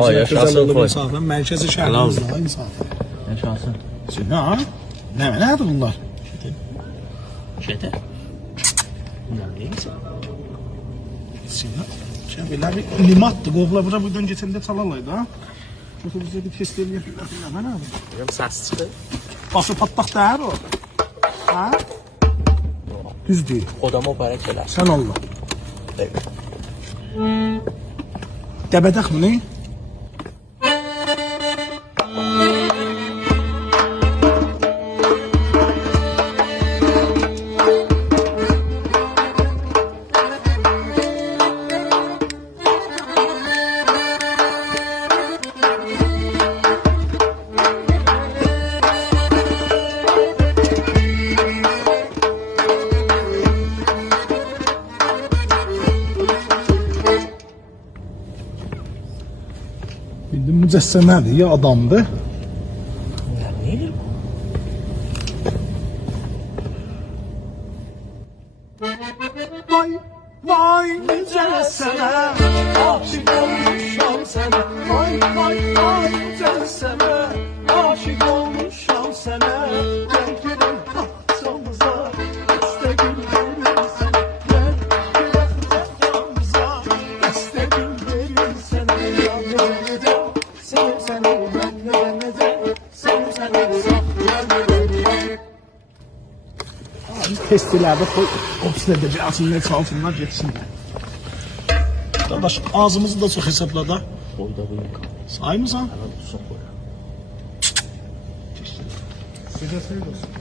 Yaşasın koy. Mərkəzi şəhərimizdə aynı saat. Yaşasın. Ha? Nədir bunlar? Şete. Bunlar neyse. Belə bir limatdır. Qovla bura buradan geçəndə çalarlaydı ha. Yoxsa bizə bir test eləyirlər. Mən abi. Benim səs çıxır. Başı patlaq dəyər o. Ha? Düz deyil. Odama mübarək gələr. Sən Allah. Evet. Dəbədək mi ne? Bildim mücəssəmədir ya adamdır. Bunlar nedir bu? Vay vay mücəssəmə, aşık olmuşam sənə. Vay vay vay mücəssəmə, aşık olmuşam sənə. Gel girin bahçamıza, dəstə gül verir sənə. Gel girin bahçamıza, dəstə gül verir sənə. Sevim səni ben neden, sevim səni saklayamıyorum. Testilerde koy, ofisinde bir atınlar çalsınlar geçsinler. Kardeş ağzımızı da çok hesapla da. Boyda bu yıka. Say mı sen? Hemen tutsun koyar. Size söylüyorsun.